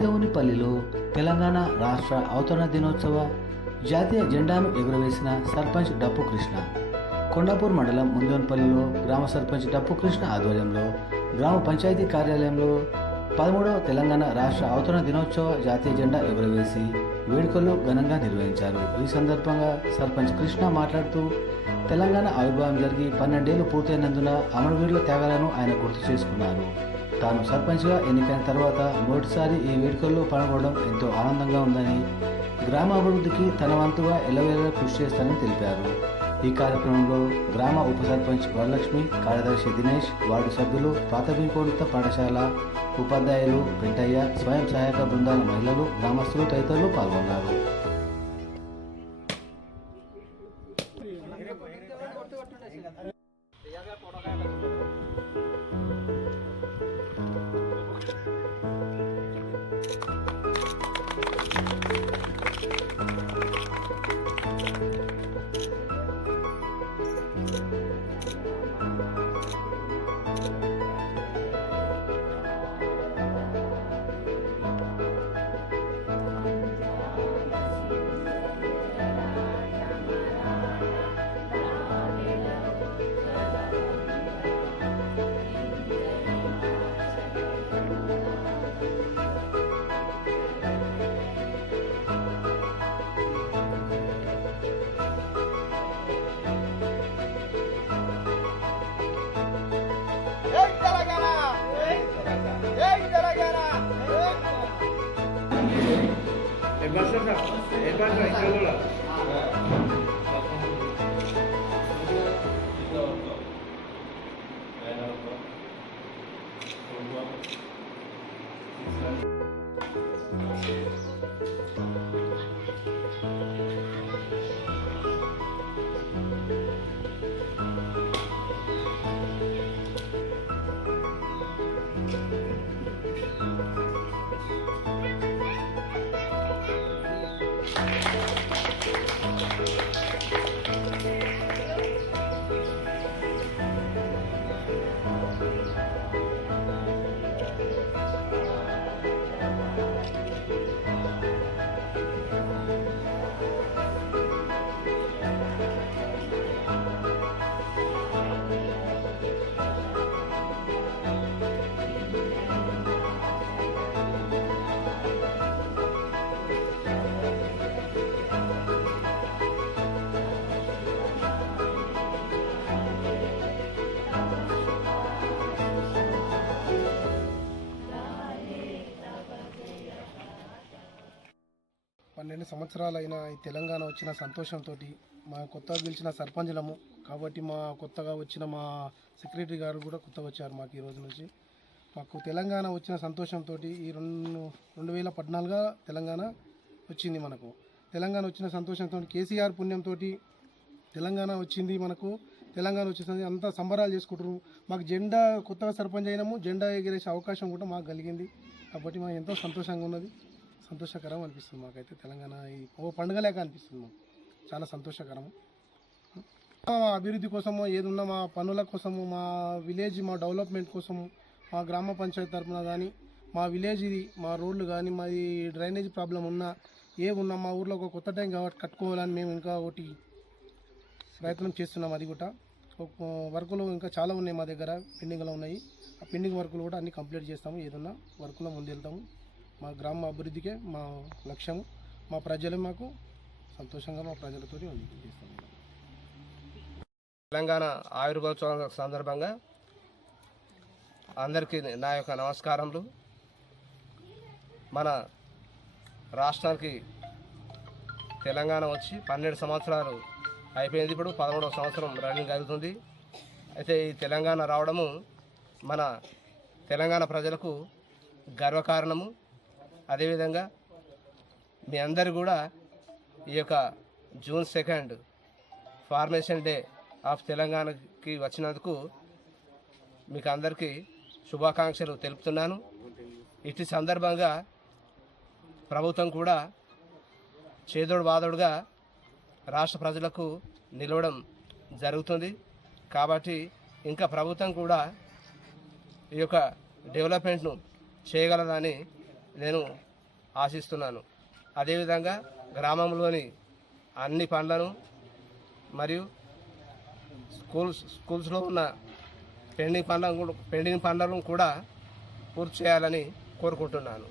గుడిదేవునిపల్లిలో తెలంగాణ రాష్ట్ర అవతరణ దినోత్సవ జాతీయ జెండాను ఎగురవేసిన సర్పంచ్ డప్పు కృష్ణ. కొండాపూర్ మండలం ముందోన్పల్లిలో గ్రామ సర్పంచ్ డప్పు కృష్ణ ఆధ్వర్యంలో గ్రామ పంచాయతీ కార్యాలయంలో 13వ తెలంగాణ రాష్ట్ర అవతరణ దినోత్సవ జాతీయ జెండా ఎగురవేసి వేడుకలు ఘనంగా నిర్వహించారు. ఈ సందర్భంగా సర్పంచ్ కృష్ణ మాట్లాడుతూ తెలంగాణ ఆవిర్భావం జరిగి 12 ఏళ్లు పూర్తయినందున అమరవీరుల త్యాగాలను ఆయన గుర్తు చేసుకున్నారు. తాను సర్పంచ్గా ఎన్నికైన తర్వాత మొదటిసారి ఈ వేడుకల్లో పాల్గొనడం ఎంతో ఆనందంగా ఉందని, గ్రామాభివృద్ధికి తన వంతుగా ఎల్లవేళలా కృషి చేస్తానని తెలిపారు. ఈ కార్యక్రమంలో గ్రామ ఉప సర్పంచ్ వరలక్ష్మి, కార్యదర్శి దినేష్, వార్డు సభ్యులు, ప్రాథమికోన్నత పాఠశాల ఉపాధ్యాయులు, పెంటయ్య, స్వయం సహాయక బృందాల మహిళలు, గ్రామస్తులు తదితరులు పాల్గొన్నారు. పన్నెండు సంవత్సరాలైన ఈ తెలంగాణ వచ్చిన సంతోషంతో మా కొత్తగా గెలిచిన సర్పంచులము కాబట్టి మా కొత్తగా వచ్చిన మా సెక్రటరీ గారు కూడా కొత్తగా వచ్చారు. మాకు ఈ రోజు నుంచి మాకు తెలంగాణ వచ్చిన సంతోషంతో ఈ 2014 తెలంగాణ వచ్చింది. మనకు తెలంగాణ వచ్చిన సంతోషంతో కేసీఆర్ పుణ్యంతో తెలంగాణ వచ్చింది. మనకు తెలంగాణ వచ్చేసింది, అంతా సంబరాలు చేసుకుంటారు. మాకు జెండా కొత్తగా సర్పంచ్ అయినాము, జెండా ఎగిరేసే అవకాశం కూడా మాకు కలిగింది. కాబట్టి మాకు ఎంతో సంతోషంగా ఉన్నది, సంతోషకరం అనిపిస్తుంది. మాకైతే తెలంగాణ ఓ పండుగలేక అనిపిస్తుంది. మాకు చాలా సంతోషకరము. మా అభివృద్ధి కోసము ఏదున్నా మా పనుల కోసము, మా విలేజ్ మా డెవలప్మెంట్ కోసము, మా గ్రామ పంచాయతీ తరఫున కానీ మా విలేజ్ మా రోడ్లు కానీ మాది డ్రైనేజ్ ప్రాబ్లం ఉన్నా ఉన్నా మా ఊర్లో ఒక కొత్త ట్యాంక్ కట్టుకోవాలని మేము ఇంకా ఒకటి ప్రయత్నం చేస్తున్నాం. అది కూడా వర్కులు ఇంకా చాలా ఉన్నాయి మా దగ్గర, పెండింగ్లో ఉన్నాయి. ఆ పెండింగ్ వర్కులు కూడా అన్నీ కంప్లీట్ చేస్తాము. ఏదన్నా వర్కులో ముందెళ్తాము. మా గ్రామ అభివృద్ధికే మా లక్ష్యము. మా ప్రజలు మాకు సంతోషంగా మా ప్రజలతో చేస్తాము. తెలంగాణ ఆవిర్భావ సందర్భంగా అందరికీ నా యొక్క నమస్కారములు. మన రాష్ట్రానికి తెలంగాణ వచ్చి 12 సంవత్సరాలు అయిపోయింది. ఇప్పుడు 11వ సంవత్సరం రన్నింగ్ జరుగుతుంది. అయితే ఈ తెలంగాణ రావడము మన తెలంగాణ ప్రజలకు గర్వకారణము. అదేవిధంగా మీ అందరు కూడా ఈ యొక్క June 2 ఫార్మేషన్ డే ఆఫ్ తెలంగాణకి వచ్చినందుకు మీకు అందరికీ శుభాకాంక్షలు తెలుపుతున్నాను. ఇటు సందర్భంగా ప్రభుత్వం కూడా చేదోడు వాదోడుగా రాష్ట్ర ప్రజలకు నిలవడం జరుగుతుంది. కాబట్టి ఇంకా ప్రభుత్వం కూడా ఈ యొక్క డెవలప్మెంట్ను చేయగలదని నేను ఆశిస్తున్నాను. అదేవిధంగా గ్రామంలోని అన్ని పనులను మరియు స్కూల్స్లో ఉన్న పెండింగ్ పనులను కూడా పూర్తి చేయాలని కోరుకుంటున్నాను.